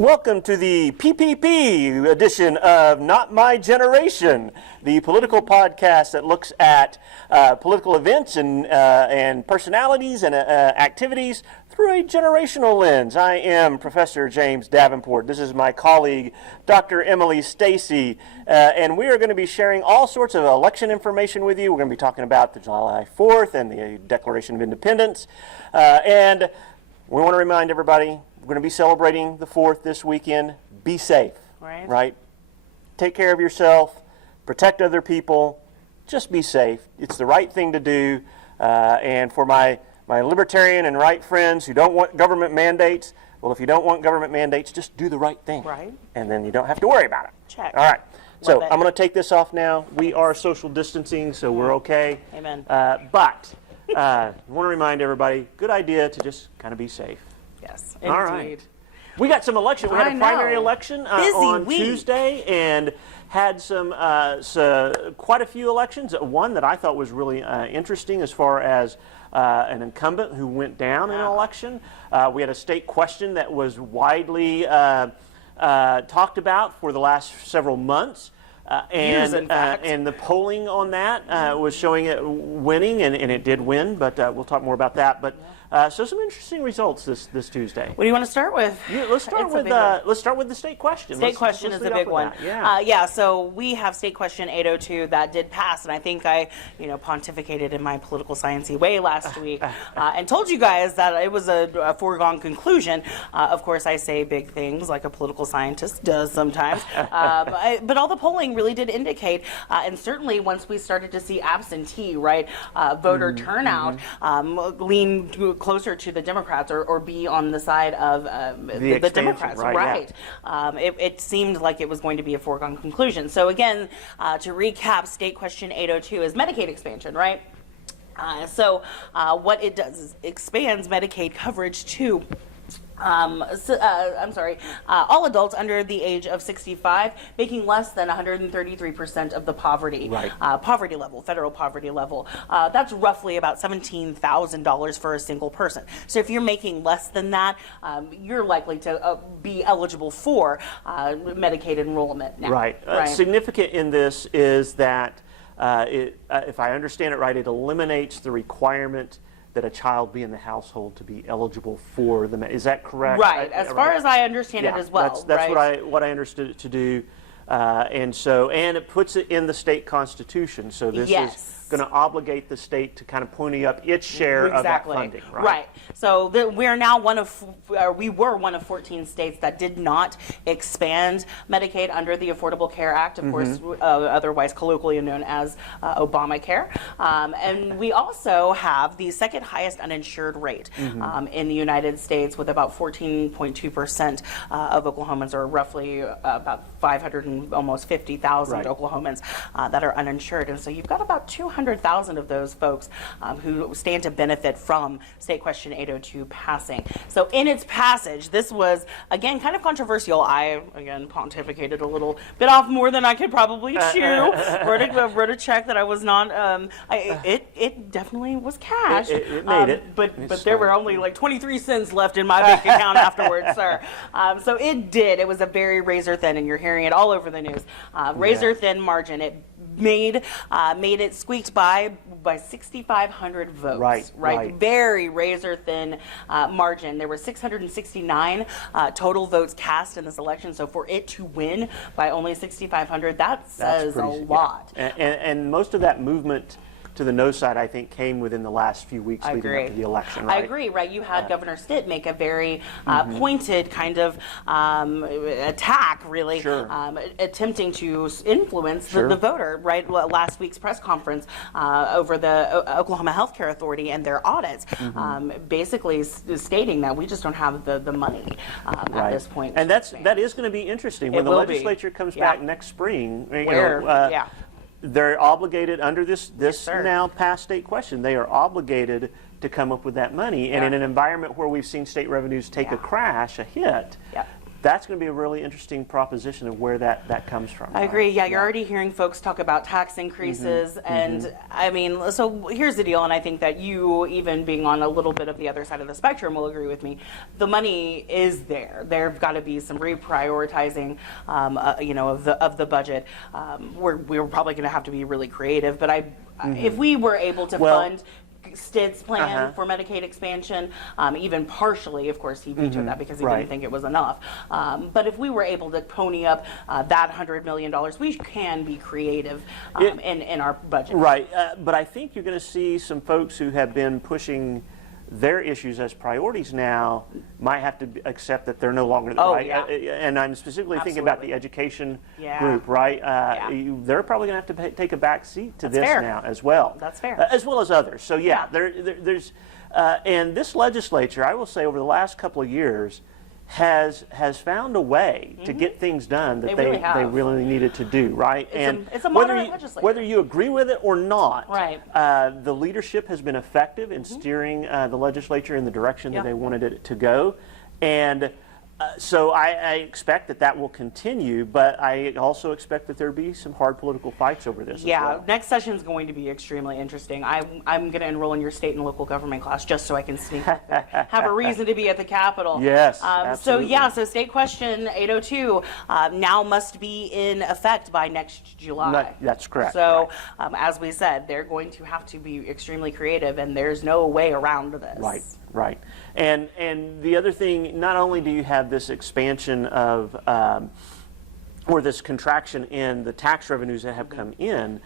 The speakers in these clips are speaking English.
Welcome to the PPP edition of Not My Generation, the political podcast that looks at political events and personalities and activities through a generational lens. I am Professor James Davenport. This is my colleague, Dr. Emily Stacey, and we are going to be sharing all sorts of election information with you. We're going to be talking about the July 4th and the Declaration of Independence, and we want to remind everybody, we're going to be celebrating the 4th this weekend. Be safe, right? Take care of yourself, protect other people, just be safe. It's the right thing to do. And for my libertarian and right friends who don't want government mandates, well, if you don't want government mandates, just do the right thing. Right. And then you don't have to worry about it. Check. All right. So I'm going to take this off now. We are social distancing, so we're okay. Amen. But I want to remind everybody, good idea to just kind of be safe. Yes, indeed. All right. We got some election. We had a primary election on Tuesday and had quite a few elections. One that I thought was really interesting as far as an incumbent who went down in an election. We had a state question that was widely talked about for the last several months. And the polling on that was showing it winning, and it did win, but we'll talk more about that. But so some interesting results this Tuesday. What do you want to start with? Yeah, let's start with the state question. State question is the big one. Yeah. So we have state question 802 that did pass, and I think I, pontificated in my political sciencey way last week and told you guys that it was a foregone conclusion. Of course, I say big things like a political scientist does sometimes, but all the polling really did indicate, and certainly once we started to see absentee, voter turnout, lean closer to the Democrats or be on the side of the Democrats, right? Yeah. It seemed like it was going to be a foregone conclusion. So again, to recap, state question 802 is Medicaid expansion, right? So what it does is expands Medicaid coverage to all adults under the age of 65 making less than 133% of the poverty level, federal poverty level. That's roughly about $17,000 for a single person. So if you're making less than that, you're likely to be eligible for Medicaid enrollment now. Right. Significant in this is that, if I understand it right, it eliminates the requirement that a child be in the household to be eligible for the. Is that correct? Right. As far as I understand it as well. That's what I understood it to do, and it puts it in the state constitution. So this is going to obligate the state to kind of pony up its share of that funding. Right. So we're now we were one of 14 states that did not expand Medicaid under the Affordable Care Act, of course, otherwise colloquially known as Obamacare. And we also have the second highest uninsured rate in the United States, with about 14.2% of Oklahomans, or roughly about 500 and almost 50,000 Oklahomans that are uninsured. And so you've got about 200,000 of those folks who stand to benefit from State Question 802 passing. So in its passage, this was, again, kind of controversial. I, again, pontificated a little bit off more than I could probably chew. wrote a check that I was not, it definitely was cashed. It made it. But there were only like 23 cents left in my bank account afterwards, sir. So it did. It was a very razor thin, and you're hearing it all over the news. Razor thin margin. It made it squeaked by 6,500 votes. Right. Very razor thin margin. There were 669 total votes cast in this election. So for it to win by only 6,500, that says a lot. And most of that movement to the no side, I think, came within the last few weeks leading up to the election. I agree. You had Governor Stitt make a very pointed kind of attack, really, attempting to influence the voter. Last week's press conference over the Oklahoma Healthcare Authority and their audits, basically stating that we just don't have the money at this point. And that is going to be interesting when the legislature comes back next spring. They're obligated under this now passed state question. They are obligated to come up with that money. And in an environment where we've seen state revenues take a hit, that's going to be a really interesting proposition of where that comes from. I agree. Yeah, you're already hearing folks talk about tax increases. And I mean, so here's the deal. And I think that you, even being on a little bit of the other side of the spectrum, will agree with me. The money is there. There've got to be some reprioritizing, of the budget. We're probably going to have to be really creative. But if we were able to fund Stid's plan for Medicaid expansion, even partially, of course, he vetoed that because he didn't think it was enough. But if we were able to pony up that $100 million, we can be creative in our budget. Right. But I think you're going to see some folks who have been pushing their issues as priorities now might have to accept that they're no longer right. Yeah. And I'm specifically thinking about the education group, right? They're probably going to have to take a back seat to this now as well. That's fair. As well as others. So there's and this legislature, I will say, over the last couple of years, has found a way to get things done that they really needed to do, right? It's a moderate legislature. Whether you agree with it or not, right. The leadership has been effective in steering the legislature in the direction that they wanted it to go. And so I expect that will continue, but I also expect that there be some hard political fights over this as well. Next session is going to be extremely interesting. I'm going to enroll in your state and local government class just so I can have a reason to be at the Capitol. Yes, absolutely. So state question 802 now must be in effect by next July. That's correct. So as we said, they're going to have to be extremely creative, and there's no way around this. Right. And the other thing, not only do you have this expansion of, or this contraction in the tax revenues that have come in,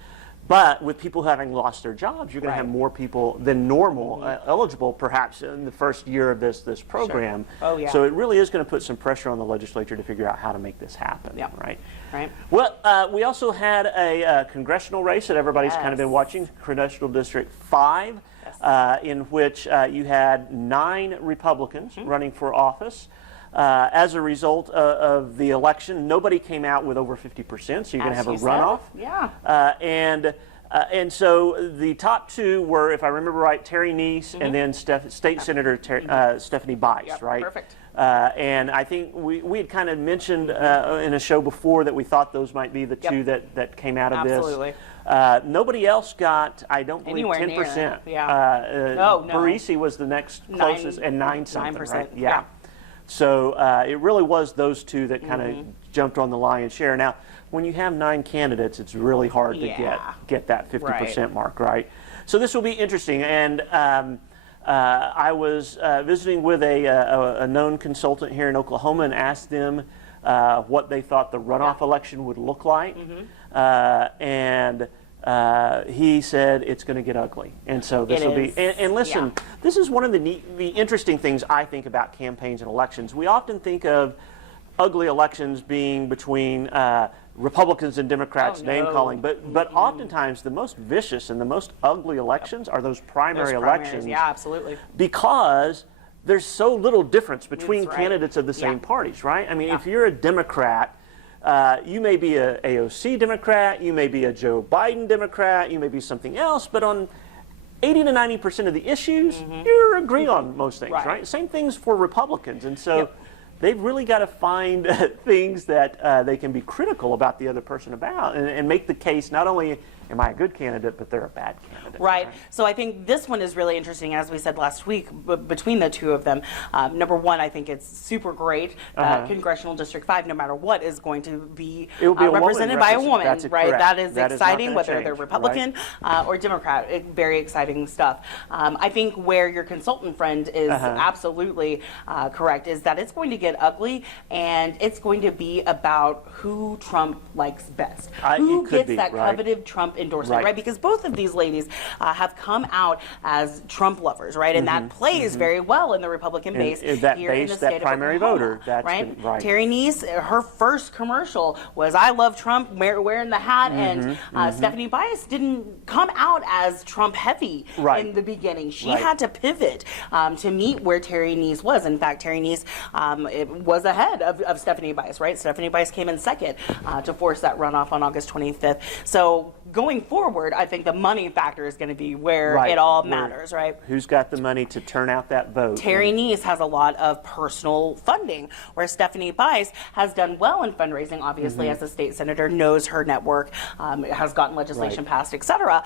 but with people having lost their jobs, you're going to have more people than normal eligible, perhaps, in the first year of this program. Sure. Oh, yeah. So it really is going to put some pressure on the legislature to figure out how to make this happen. Yeah. Right. Well, we also had a congressional race that everybody's kind of been watching, Congressional District 5. In which you had 9 Republicans running for office. As a result of the election, nobody came out with over 50%, so you're going to have a runoff. And so the top 2 were, if I remember right, Terry Neese and then State Senator Stephanie Bice, right? Perfect. And I think we had kind of mentioned in a show before that we thought those might be the 2 that came out of this. Absolutely. Nobody else got, I don't believe, anywhere 10%. Near. No. Parisi was the next closest, and 9-something, 9%. right? Yeah. So it really was those 2 that kind of jumped on the lion's share. Now, when you have 9 candidates, it's really hard to get that 50% mark, right? So this will be interesting. And I was visiting with a known consultant here in Oklahoma and asked them what they thought the runoff election would look like. And he said it's going to get ugly. And so this will be, and listen, this is one of the interesting things I think about campaigns and elections. We often think of ugly elections being between Republicans and Democrats, name-calling, but oftentimes the most vicious and the most ugly elections are those primary elections. Yeah, absolutely. Because there's so little difference between candidates of the same parties, right? I mean, if you're a Democrat, you may be a AOC Democrat, you may be a Joe Biden Democrat, you may be something else, but on 80 to 90% of the issues, you're agreeing on most things, right? Same things for Republicans, and so they've really got to find things that they can be critical about the other person about and make the case not only am I a good candidate, but they're a bad candidate. Right. So I think this one is really interesting, as we said last week, between the 2 of them. Number one, I think it's super great that Congressional District 5, no matter what, is going to be represented by a woman, right? That is exciting, whether they're Republican or Democrat. Very exciting stuff. I think where your consultant friend is absolutely correct is that it's going to get ugly, and it's going to be about who Trump likes best. Who gets that coveted Trump endorsement, right? Because both of these ladies have come out as Trump lovers, right? And that plays very well in the Republican base here in the state of primary Oklahoma, voter, right? Terry Neese, her first commercial was "I love Trump," wearing the hat, and Stephanie Bice didn't come out as Trump heavy in the beginning. She had to pivot to meet where Terry Neese was. In fact, Terry Neese was ahead of Stephanie Bice, right? Stephanie Bice came in second to force that runoff on August 25th. So going forward, I think the money factor is going to be where Right. it all Where- matters, right? Who's got the money to turn out that vote? Terry Neese has a lot of personal funding, where Stephanie Bice has done well in fundraising, obviously, as a state senator, knows her network, has gotten legislation Right. passed, et cetera.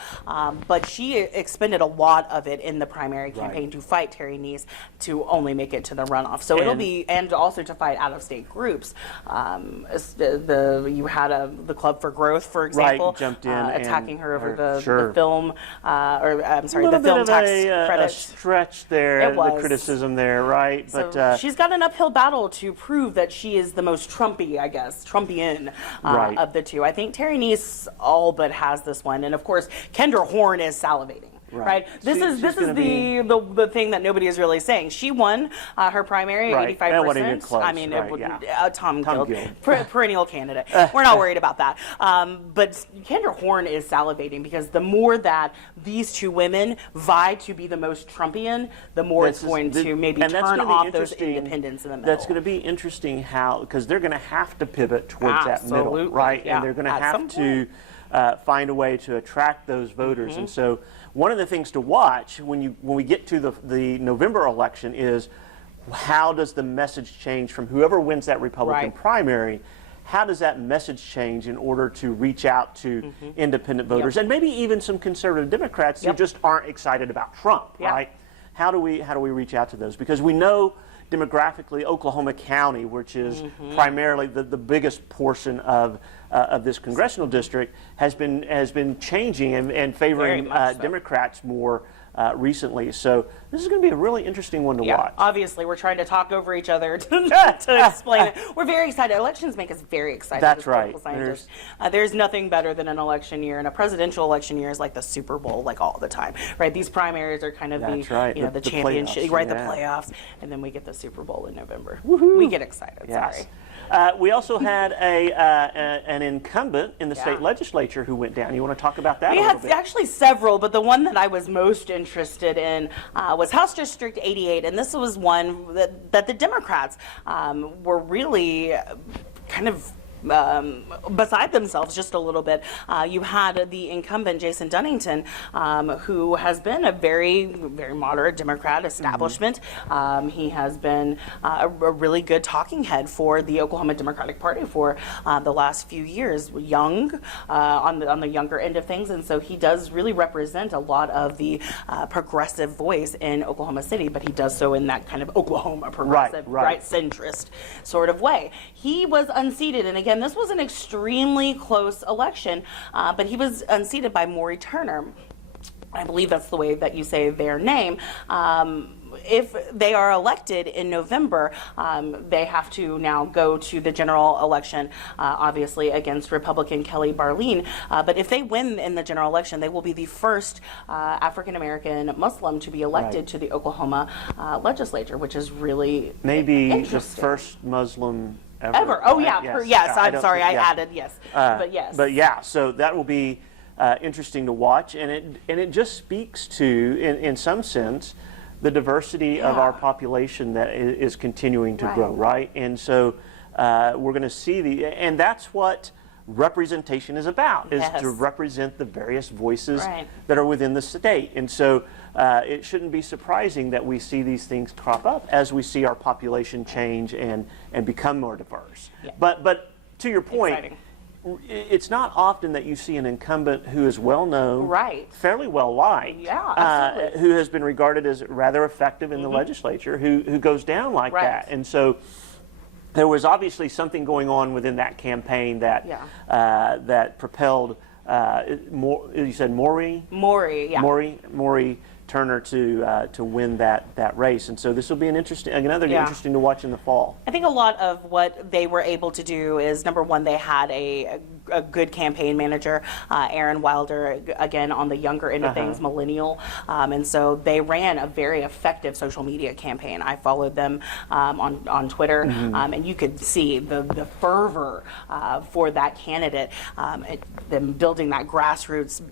But she expended a lot of it in the primary campaign to fight Terry Neese to only make it to the runoff. So it'll be, and also to fight out-of-state groups. You had the Club for Growth, for example, jumped in attacking and- her over the sure. film, or I'm sorry, a the little film bit of tax a credit. stretch there, It the was. criticism there, right? So But she's got an uphill battle to prove that she is the most Trumpy, I guess, Trumpian Right. of the two. I think Terry Neese all but has this one, and of course, Kendra Horn is salivating. Right. This is She's gonna be- the thing that nobody is really saying. She won her primary, Right. 85%. That wasn't even close, I mean, right, it would, yeah. Tom Tom Gill, perennial candidate. We're not worried about that. But Kendra Horn is salivating because the more that these two women vie to be the most Trumpian, the more it's going to maybe and that's turn gonna be off those interesting. independents in the middle. That's going to be interesting how, because they're going to have to pivot towards that middle, Absolutely, right? yeah. And they're going to At have some to find a way to attract those voters. Mm-hmm. And so one of the things to watch when we get to the November election is how does the message change from whoever wins that Republican Right. primary? How does that message change in order to reach out to independent voters and maybe even some conservative Democrats who Yep. just aren't excited about Trump, Yeah. right? How do we reach out to those? Because we know demographically Oklahoma County, which is primarily the biggest portion of this congressional district, has been changing and favoring Very much so. Democrats more recently. So this is going to be a really interesting one to Yeah, watch. obviously, we're trying to talk over each other to explain it. We're very excited. Elections make us very excited. That's as political right. Scientists. There's nothing better than an election year, and a presidential election year is like the Super Bowl, like all the time, right? These primaries are kind of That's right. the The championship, playoffs, right? yeah. The playoffs, and then we get the Super Bowl in November. We get excited. Yes. Sorry. We also had an incumbent in the state legislature who went down. You want to talk about that We a little had bit? actually several, but the one that I was most interested in was House District 88, and this was one that the Democrats were really kind of beside themselves just a little bit. You had the incumbent Jason Dunnington, who has been a very, very moderate Democrat establishment. He has been a really good talking head for the Oklahoma Democratic Party for the last few years. Young, on the younger end of things, and so he does really represent a lot of the progressive voice in Oklahoma City, but he does so in that kind of Oklahoma progressive, right. centrist sort of way. He was unseated, and again, this was an extremely close election, but he was unseated by Maury Turner. I believe that's the way that you say their name. If they are elected in November, they have to now go to the general election, obviously against Republican Kelly Barleen. But if they win in the general election, they will be the first African-American Muslim to be elected to the Oklahoma legislature, which is really Maybe the interesting. first Muslim ever. Ever. Oh, right? yeah. Yes. I I'm don't sorry. think- I yeah. added yes. But yes. But yeah, so that will be interesting to watch, and it just speaks to, in some sense, the diversity of our population that is continuing to grow, right? And so we're going to see and that's what representation is about, is to represent the various voices that are within the state. And so it shouldn't be surprising that we see these things crop up as we see our population change and become more diverse. Yeah. But to your point, Exciting. it's not often that you see an incumbent who is well known, fairly well liked, absolutely. who has been regarded as rather effective in the legislature, who goes down like that. And so there was obviously something going on within that campaign that that propelled. You said Maury Turner to win that race, and so this will be another interesting to watch in the fall. I think a lot of what they were able to do is, number one, they had a good campaign manager, Aaron Wilder, again on the younger end of things, millennial, and so they ran a very effective social media campaign. I followed them on Twitter, and you could see the fervor for that candidate. Them building that grassroots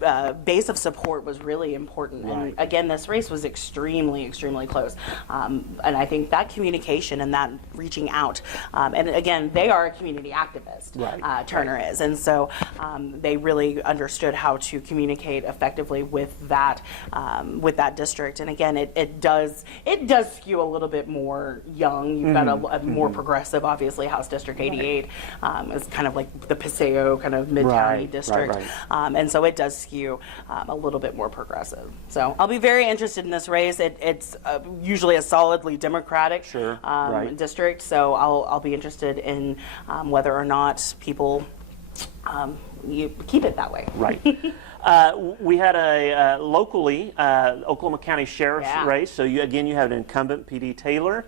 base of support was really important. And again, this race was extremely close, and I think that communication and that reaching out, and again, they are a community activist. Turner is, and so they really understood how to communicate effectively with that district. And again, it does skew a little bit more young. You've got a more progressive, obviously. House District 88 is kind of like the Paseo kind of mid-county district, and so it does skew a little bit more progressive. So I'll be very interested in this race. It's usually a solidly Democratic district, so I'll be interested in whether or not people you keep it that way. Right. We had a locally Oklahoma County Sheriff's race. So you have an incumbent, P.D. Taylor,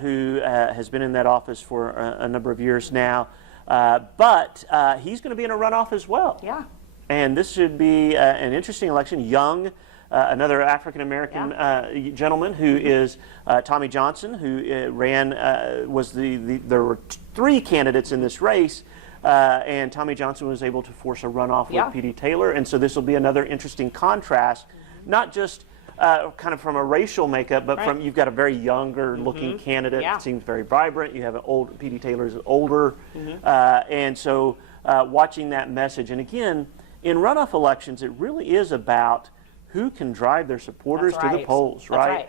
who has been in that office for a number of years now. But he's going to be in a runoff as well. Yeah. And this should be an interesting election. Young, another African-American gentleman who is Tommy Johnson, who ran, there were 3 candidates in this race. And Tommy Johnson was able to force a runoff with P.D. Taylor. And so this will be another interesting contrast, not just kind of from a racial makeup, but from you've got a very younger looking candidate. Seems very vibrant. You have an old, P.D. Taylor is older. And so watching that message. And again, in runoff elections, it really is about who can drive their supporters to the polls, right?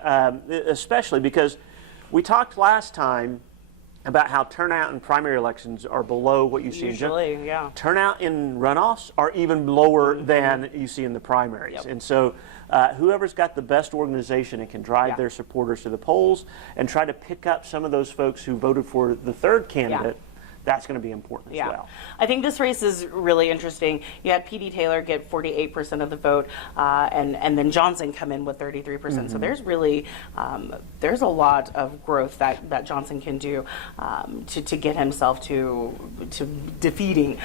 Especially because we talked last time about how turnout in primary elections are below what you see in general. Turnout in runoffs are even lower than you see in the primaries. And so whoever's got the best organization and can drive their supporters to the polls and try to pick up some of those folks who voted for the third candidate, that's going to be important as well. I think this race is really interesting. You had P.D. Taylor get 48% of the vote, and then Johnson come in with 33%. So there's really there's a lot of growth that Johnson can do to get himself to defeating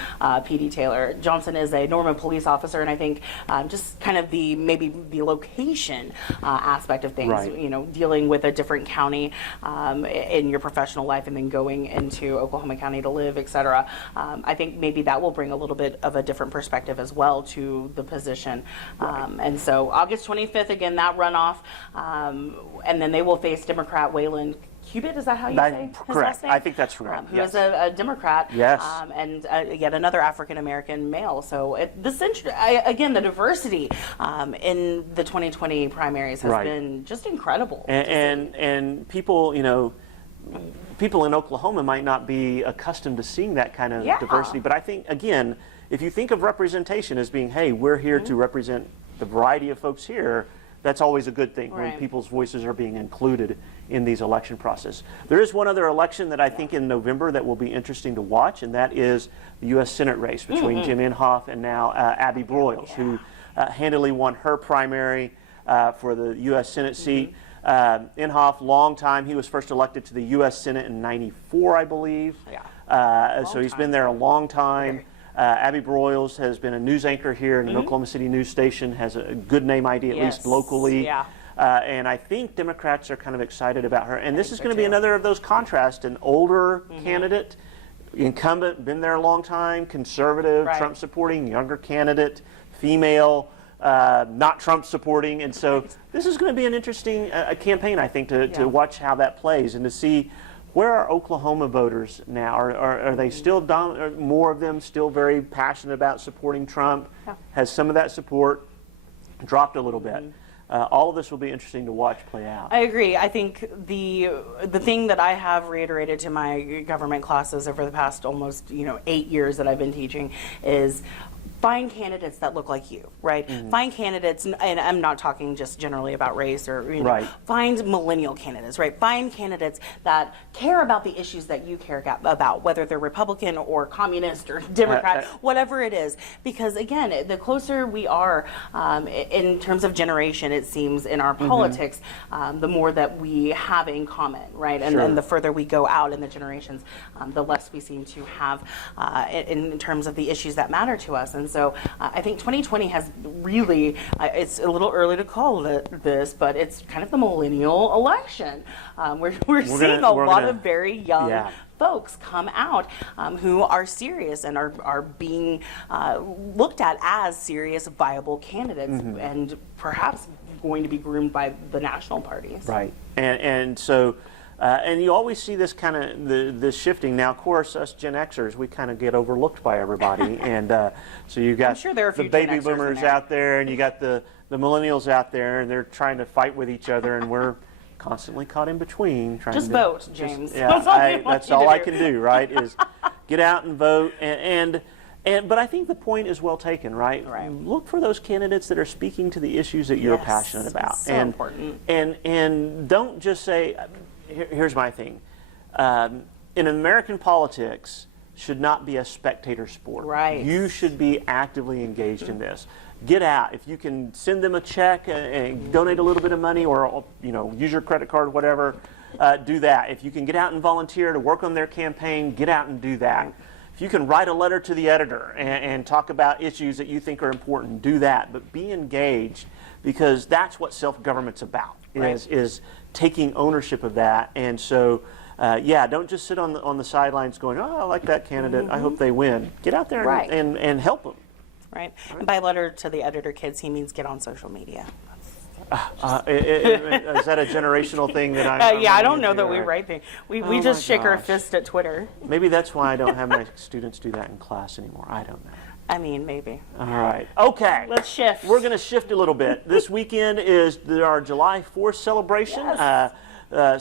P.D. Taylor. Johnson is a Norman police officer, and I think just kind of maybe the location aspect of things. You know, dealing with a different county in your professional life, and then going into Oklahoma County to live, etc. I think maybe that will bring a little bit of a different perspective as well to the position. And so August 25th, again, that runoff, and then they will face Democrat Waylon Cubitt, is that how you say his correct. last name? I think that's correct. Who is a Democrat, and yet another African-American male. So again, the diversity in the 2020 primaries has been just incredible. And people, you know, people in Oklahoma might not be accustomed to seeing that kind of diversity, but I think, again, if you think of representation as being, hey, we're here to represent the variety of folks here, that's always a good thing when people's voices are being included in these election process. There is one other election that I think in November that will be interesting to watch, and that is the U.S. Senate race between Jim Inhofe and now Abby Broyles, who handily won her primary for the U.S. Senate seat. Inhofe, long time. He was first elected to the U.S. Senate in '94, I believe. So he's been there a long time. Abby Broyles has been a news anchor here in an Oklahoma City news station, has a good name ID, at least locally. And I think Democrats are kind of excited about her. And this is going to be another of those contrasts, an older candidate, incumbent, been there a long time, conservative, Trump supporting, younger candidate, female, not Trump supporting. And so this is going to be an interesting campaign, I think, to watch how that plays and to see where are Oklahoma voters now. Are they still, are more of them still very passionate about supporting Trump? Has some of that support dropped a little bit? All of this will be interesting to watch play out. I agree. I think the thing that I have reiterated to my government classes over the past almost 8 years that I've been teaching is find candidates that look like you, right? Find candidates, and I'm not talking just generally about race or, find millennial candidates, right? Find candidates that care about the issues that you care about, whether they're Republican or communist or Democrat, whatever it is. Because again, the closer we are in terms of generation, it seems, in our politics, the more that we have in common, right? And the further we go out in the generations, the less we seem to have in terms of the issues that matter to us. And so I think 2020 has really, it's a little early to call this, but it's kind of the millennial election. We're seeing a lot of very young folks come out who are serious and are being looked at as serious, viable candidates, and perhaps going to be groomed by the national parties. Right. And so And you always see this kind of this shifting. Now, of course, us Gen Xers, we kind of get overlooked by everybody, and so you got I'm sure there are a few the baby Gen Xers in boomers there. out there, and you got the millennials out there, and they're trying to fight with each other, and we're constantly caught in between. Trying Just to, vote, James. Yeah, That's all we want that's you to all I do. can do, right? Is get out and vote, but I think the point is well taken, right? Right. Look for those candidates that are speaking to the issues that you're Yes, passionate about, it's so important. and don't just say. Here's my thing. In American politics, should not be a spectator sport. Right. You should be actively engaged in this. Get out. If you can send them a check and donate a little bit of money, or use your credit card, whatever, do that. If you can get out and volunteer to work on their campaign, get out and do that. If you can write a letter to the editor and talk about issues that you think are important, do that. But be engaged, because that's what self-government's about. Right. Is taking ownership of that. And so, don't just sit on the sidelines going, oh, I like that candidate, I hope they win. Get out there Right. and help them. Right. And by letter to the editor, kids, he means get on social media. Is that a generational thing that I'm Yeah, I don't running know into? that we Right. write things. We Oh just my shake our gosh. fist at Twitter. Maybe that's why I don't have my students do that in class anymore. I don't know. I mean, maybe. All right. Okay. Let's shift. We're going to shift a little bit. This weekend is our July 4th celebration, Yes.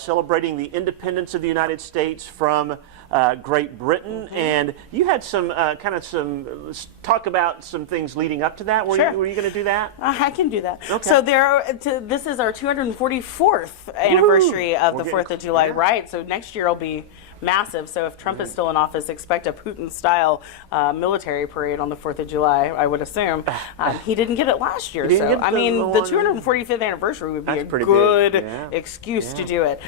celebrating the independence of the United States from Great Britain. And you had some talk about some things leading up to that. Were Sure. you going to do that? I can do that. Okay. So this is our 244th anniversary of We're the 4th getting- of July, yeah. right? So next year will be massive. So if Trump is still in office, expect a Putin-style military parade on the 4th of July, I would assume. He didn't get it last year. He didn't So, get I the mean, the one- 245th anniversary would be That's a pretty good big. Yeah. excuse to Yeah. do it.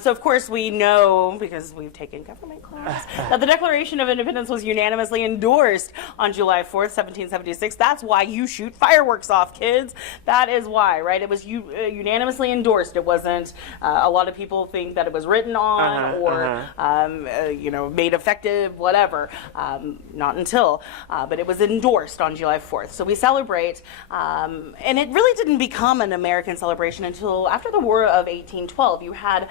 So, of course, we know, because we've taken government class, that the Declaration of Independence was unanimously endorsed on July 4th, 1776. That's why you shoot fireworks off, kids. That is why, right? It was unanimously endorsed. It wasn't, a lot of people think that it was written on made effective, whatever. Not until, but it was endorsed on July 4th. So we celebrate, and it really didn't become an American celebration until after the War of 1812. You had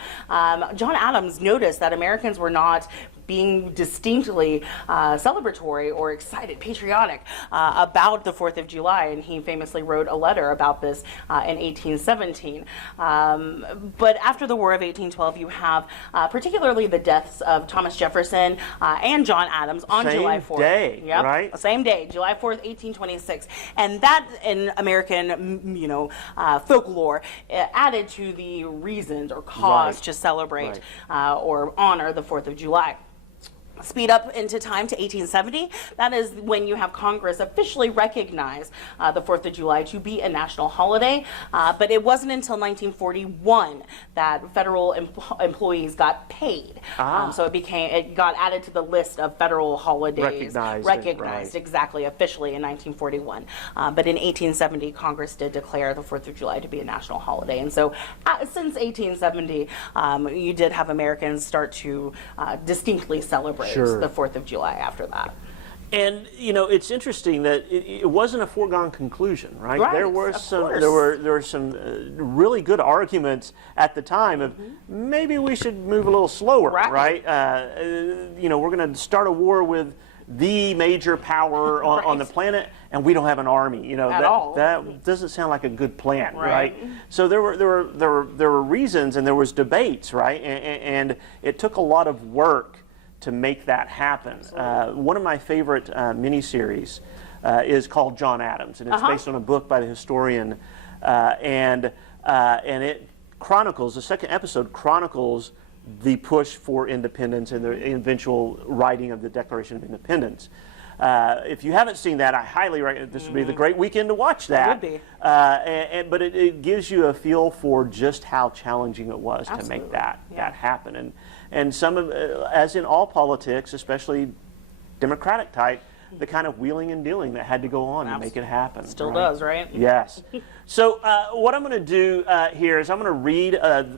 John Adams notice that Americans were not being distinctly celebratory or excited, patriotic about the 4th of July, and he famously wrote a letter about this in 1817. But after the War of 1812, you have particularly the deaths of Thomas Jefferson and John Adams on Same July 4th. day, Yep. right? Same day, July 4th, 1826. And that, in American, folklore, added to the reasons or cause Right. to celebrate or honor the 4th of July. Speed up into time to 1870. That is when you have Congress officially recognize the 4th of July to be a national holiday. But it wasn't until 1941 that federal employees got paid. So it got added to the list of federal holidays. Recognized, Exactly, officially in 1941. But in 1870, Congress did declare the 4th of July to be a national holiday. And so since 1870, you did have Americans start to distinctly celebrate Sure. the 4th of July after that. And it's interesting that it wasn't a foregone conclusion, right? Right, There were of some course. there were some really good arguments at the time of maybe we should move a little slower, Right. We're going to start a war with the major power on the planet, and we don't have an army. At all. That doesn't sound like a good plan, Right. So there were reasons, and there was debates, right? And it took a lot of work to make that happen. One of my favorite miniseries is called John Adams, and it's based on a book by the historian, and it chronicles, the second episode chronicles the push for independence and the eventual writing of the Declaration of Independence. If you haven't seen that, I highly recommend. This would be the great weekend to watch that. It would be. But it gives you a feel for just how challenging it was to Absolutely. make that happen. And some of, as in all politics, especially Democratic type, the kind of wheeling and dealing that had to go on to make it happen. Still does, right? Yes. So what I'm going to do here is I'm going to read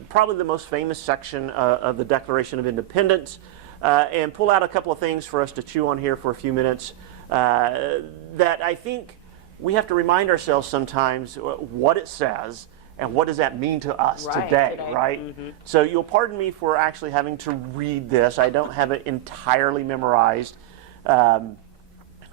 probably the most famous section of the Declaration of Independence and pull out a couple of things for us to chew on here for a few minutes that I think we have to remind ourselves sometimes what it says and what does that mean to us Right, today, today. right? So you'll pardon me for actually having to read this. I don't have it entirely memorized.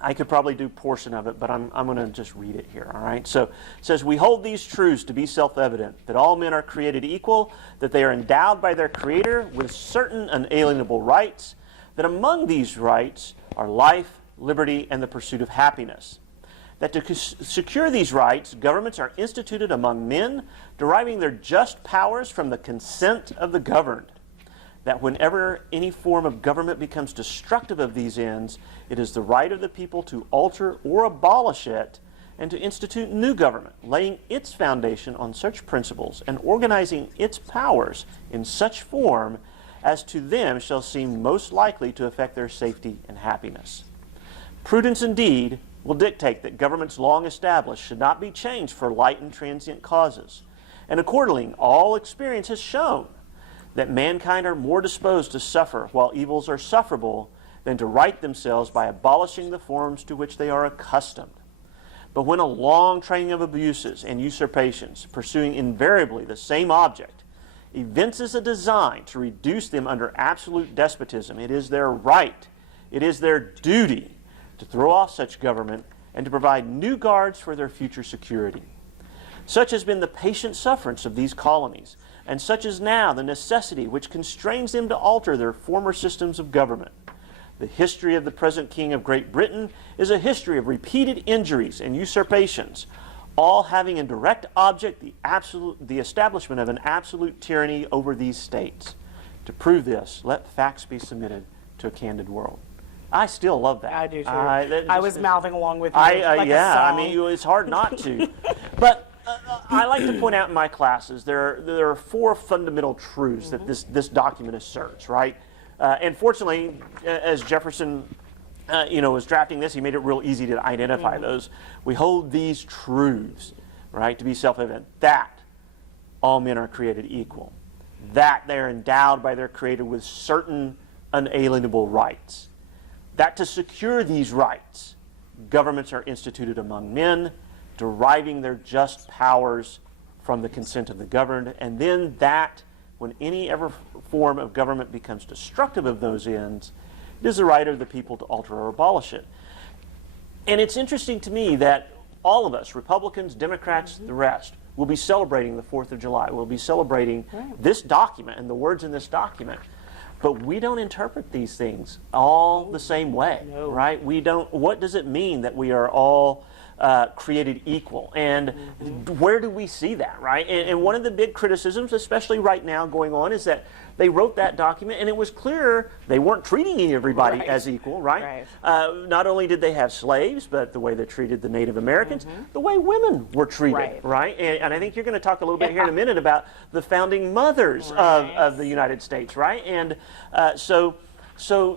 I could probably do a portion of it, but I'm going to just read it here, all right? So it says, we hold these truths to be self-evident, that all men are created equal, that they are endowed by their Creator with certain unalienable rights, that among these rights are life, liberty, and the pursuit of happiness. That to secure these rights, governments are instituted among men, deriving their just powers from the consent of the governed. That whenever any form of government becomes destructive of these ends, it is the right of the people to alter or abolish it and to institute new government, laying its foundation on such principles and organizing its powers in such form as to them shall seem most likely to affect their safety and happiness. Prudence indeed will dictate that governments long established should not be changed for light and transient causes. And accordingly, all experience has shown that mankind are more disposed to suffer while evils are sufferable than to right themselves by abolishing the forms to which they are accustomed. But when a long training of abuses and usurpations, pursuing invariably the same object, evinces a design to reduce them under absolute despotism, it is their right, it is their duty to throw off such government and to provide new guards for their future security. Such has been the patient sufferance of these colonies, and such is now the necessity which constrains them to alter their former systems of government. The history of the present King of Great Britain is a history of repeated injuries and usurpations, all having in direct object the establishment of an absolute tyranny over these states. To prove this, let facts be submitted to a candid world. I still love that. I do too. I was mouthing along with you. Yeah, a song. I mean, it's hard not to. But I like to point out in my classes there are four fundamental truths that this document asserts, right? And fortunately, as Jefferson was drafting this, he made it real easy to identify those. We hold these truths, right, to be self-evident. That all men are created equal. That they are endowed by their Creator with certain unalienable rights. That to secure these rights, governments are instituted among men, deriving their just powers from the consent of the governed, and then that when any ever form of government becomes destructive of those ends, it is the right of the people to alter or abolish it. And it's interesting to me that all of us, Republicans, Democrats, the rest, will be celebrating the 4th of July. We'll be celebrating this document and the words in this document. But we don't interpret these things all the same way, right? We don't. What does it mean that we are all created equal? And where do we see that, right? And one of the big criticisms, especially right now going on, is that they wrote that document and it was clear they weren't treating everybody as equal, right? Not only did they have slaves, but the way they treated the Native Americans, the way women were treated, right? And I think you're going to talk a little bit here in a minute about the founding mothers of the United States, right? And so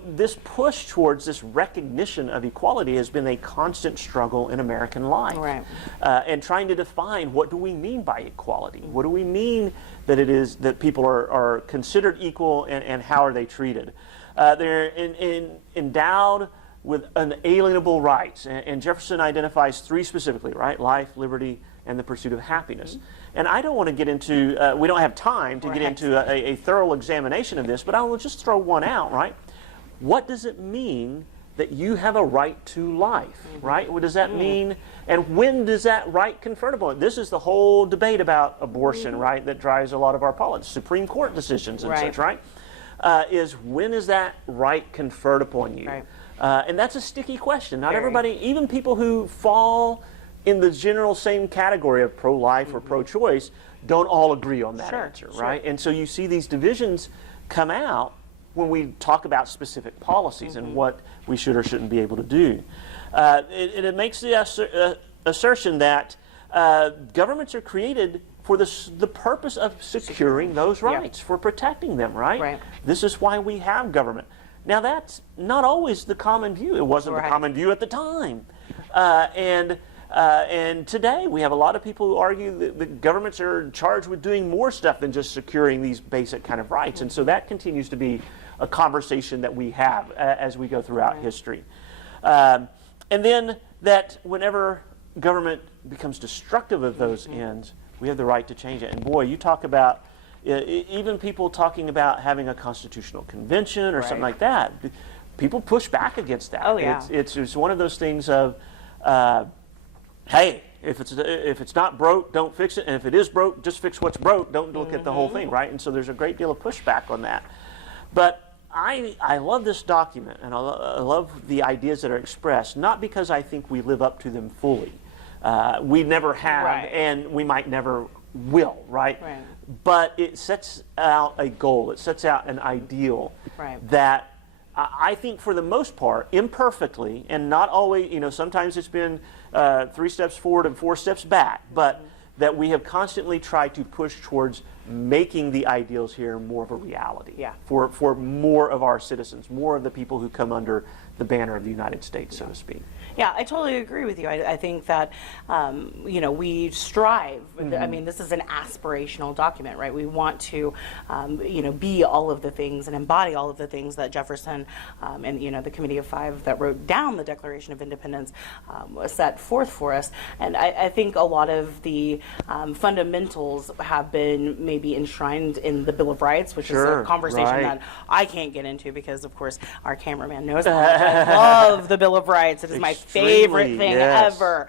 this push towards this recognition of equality has been a constant struggle in American life. And trying to define, what do we mean by equality? What do we mean that it is that people are considered equal, and how are they treated? They're endowed with unalienable rights. And Jefferson identifies three specifically, right? Life, liberty, and the pursuit of happiness. And I don't want to get into, we don't have time to get into a thorough examination of this, but I will just throw one out, right? What does it mean that you have a right to life, right? What does that mean? And when does that right conferred upon? This is the whole debate about abortion, right, that drives a lot of our politics, Supreme Court decisions and such, right? Is when is that right conferred upon you? And that's a sticky question. Not everybody, even people who fall in the general same category of pro-life or pro-choice, don't all agree on that answer, right? And so you see these divisions come out when we talk about specific policies and what we should or shouldn't be able to do. It makes the assertion that governments are created for the purpose of securing those rights, for protecting them, right? This is why we have government. Now, that's not always the common view. It wasn't the common view at the time. And today we have a lot of people who argue that the governments are charged with doing more stuff than just securing these basic kind of rights. And so that continues to be a conversation that we have as we go throughout history. And then that whenever government becomes destructive of those ends, we have the right to change it. And boy, you talk about even people talking about having a constitutional convention or something like that. People push back against that. Oh, yeah. It's one of those things of, hey, if it's not broke, don't fix it, and if it is broke, just fix what's broke. Don't look at the whole thing, right? And so there's a great deal of pushback on that. But I love this document, and I love the ideas that are expressed, not because I think we live up to them fully. We never have, Right. and we might never will, right? Right. But it sets out a goal. It sets out an ideal Right. that I think for the most part, imperfectly, and not always, sometimes it's been 3 steps forward and 4 steps back, but that we have constantly tried to push towards making the ideals here more of a reality. Yeah. For more of our citizens, more of the people who come under the banner of the United States, so to speak. Yeah, I totally agree with you. I think that, we strive. I mean, this is an aspirational document, right? We want to, be all of the things and embody all of the things that Jefferson and, the Committee of Five that wrote down the Declaration of Independence set forth for us. And I think a lot of the fundamentals have been maybe enshrined in the Bill of Rights, which is a conversation that I can't get into because, of course, our cameraman knows how much I love the Bill of Rights. It is my favorite thing ever.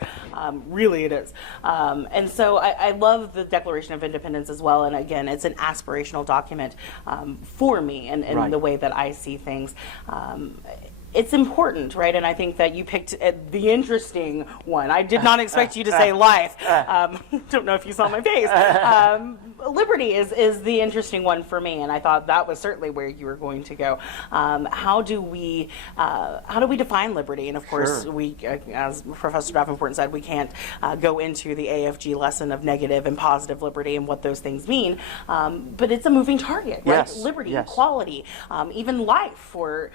Really, it is. And so I love the Declaration of Independence as well. And again, it's an aspirational document for me and the way that I see things. It's important, right? And I think that you picked the interesting one. I did not expect you to say life. Don't know if you saw my face. Liberty is the interesting one for me, and I thought that was certainly where you were going to go. How do we define liberty? And of course, we, as Professor Davenport said, we can't go into the AFG lesson of negative and positive liberty and what those things mean. But it's a moving target, right? Yes. Liberty, equality, even life for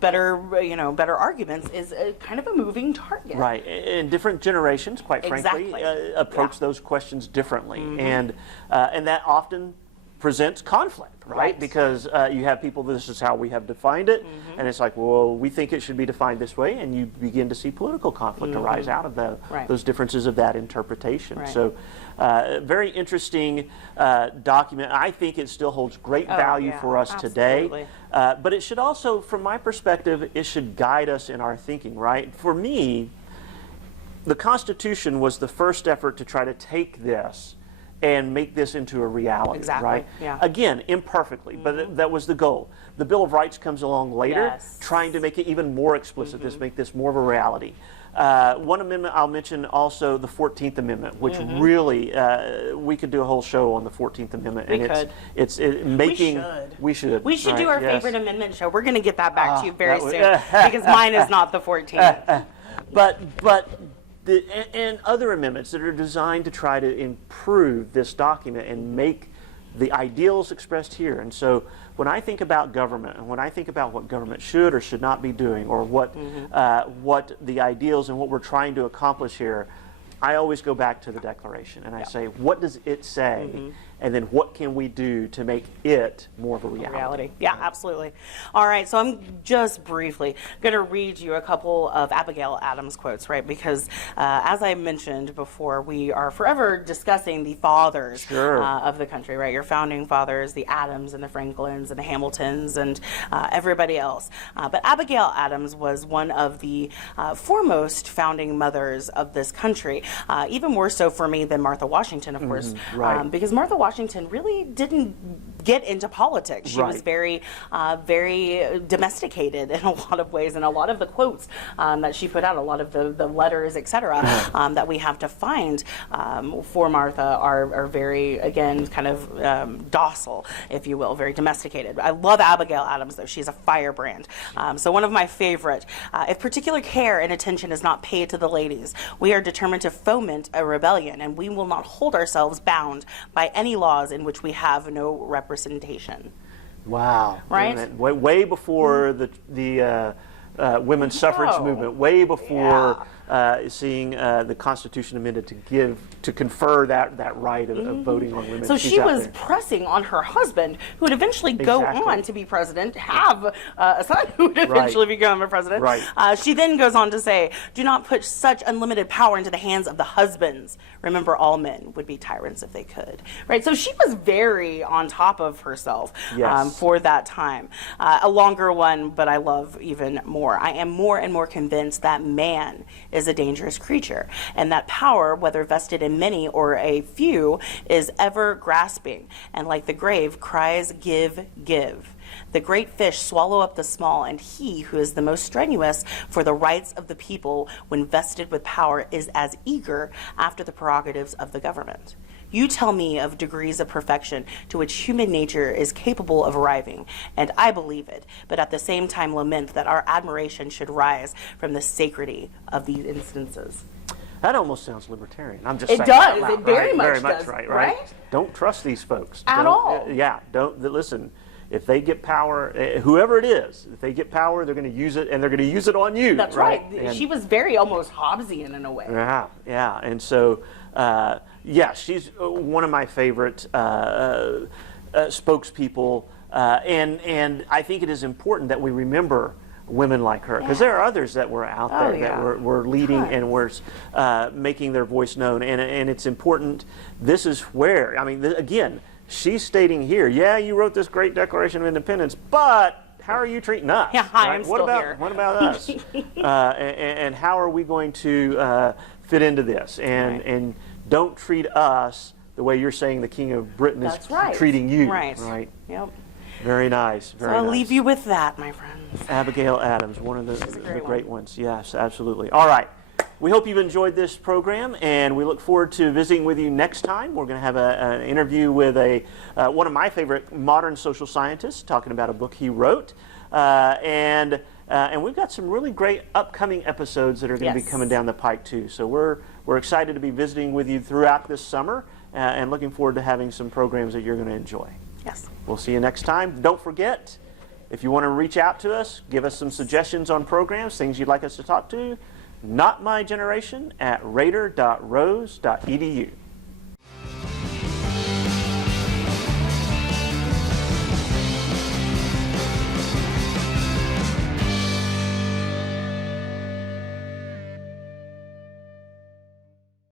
better arguments is kind of a moving target. Right. And different generations, quite frankly, approach those questions differently. And that often presents conflict, right? Because you have people, this is how we have defined it, and it's like, well, we think it should be defined this way, and you begin to see political conflict arise out of those differences of that interpretation. Right. So very interesting document. I think it still holds great value for us today. But it should also, from my perspective, it should guide us in our thinking, right? For me, the Constitution was the first effort to try to take this and make this into a reality, right? Yeah. Again, imperfectly, but that was the goal. The Bill of Rights comes along later, trying to make it even more explicit, make this more of a reality. One amendment I'll mention also, the 14th Amendment, which really, we could do a whole show on the 14th Amendment. We should. We should do our favorite amendment show. We're going to get that back to you very soon, because mine is not the 14th. And other amendments that are designed to try to improve this document and make the ideals expressed here. And so when I think about government, and when I think about what government should or should not be doing, or what the ideals and what we're trying to accomplish here, I always go back to the Declaration and I say, what does it say? And then what can we do to make it more of a reality? Yeah, absolutely. All right, so I'm just briefly going to read you a couple of Abigail Adams quotes, right? Because as I mentioned before, we are forever discussing the fathers of the country, right? Your founding fathers, the Adams and the Franklins and the Hamiltons and everybody else. But Abigail Adams was one of the foremost founding mothers of this country, even more so for me than Martha Washington, of course, because Martha Washington really didn't get into politics. She was very domesticated in a lot of ways, and a lot of the quotes that she put out, a lot of the letters, etc., that we have to find for Martha are very, again, kind of docile, if you will, very domesticated. I love Abigail Adams, though. She's a firebrand. So one of my favorite, if particular care and attention is not paid to the ladies, we are determined to foment a rebellion, and we will not hold ourselves bound by any laws in which we have no representation. Wow. Right? Way before the women's suffrage movement, way before seeing the Constitution amended to confer that right of voting on women. So She's she out was there. pressing on her husband, who would eventually go Exactly. on to be president, have a son who would eventually become a president. Right. She then goes on to say, "Do not put such unlimited power into the hands of the husbands. Remember, all men would be tyrants if they could." Right. So she was very on top of herself Yes. for that time. A longer one, but I love even more. "I am more and more convinced that man is a dangerous creature, and that power, whether vested in many or a few, is ever grasping, and like the grave cries, 'Give, give.' The great fish swallow up the small, and he who is the most strenuous for the rights of the people when vested with power is as eager after the prerogatives of the government. You tell me of degrees of perfection to which human nature is capable of arriving, and I believe it, but at the same time lament that our admiration should rise from the sacredity of these instances." That almost sounds libertarian. I'm just It saying does. out loud, It very right? much Very much does, right? right? Don't trust these folks At Don't- all. Yeah, don't listen. If they get power, whoever it is, if they get power, they're going to use it, and they're going to use it on you. That's right. And- She was very almost Hobbesian in a way. Yeah. And so, she's one of my favorite spokespeople, and I think it is important that we remember women like her, because there are others that were out there that were leading and were making their voice known, and it's important. This is where, I mean, again, she's stating here, yeah, you wrote this great Declaration of Independence, but how are you treating us? Yeah, hi, I'm still here. What about us? And how are we going to fit into this? And don't treat us the way you're saying the King of Britain is treating you. Right. Yep. Very nice. Very So I'll nice. leave you with that, my friends. Abigail Adams, one of the great great ones. Yes, absolutely. All right. We hope you've enjoyed this program, and we look forward to visiting with you next time. We're going to have an interview with one of my favorite modern social scientists, talking about a book he wrote. And we've got some really great upcoming episodes that are going to be coming down the pike, too. So we're excited to be visiting with you throughout this summer, and looking forward to having some programs that you're going to enjoy. Yes. We'll see you next time. Don't forget, if you want to reach out to us, give us some suggestions on programs, things you'd like us to talk to, notmygeneration@raider.rose.edu.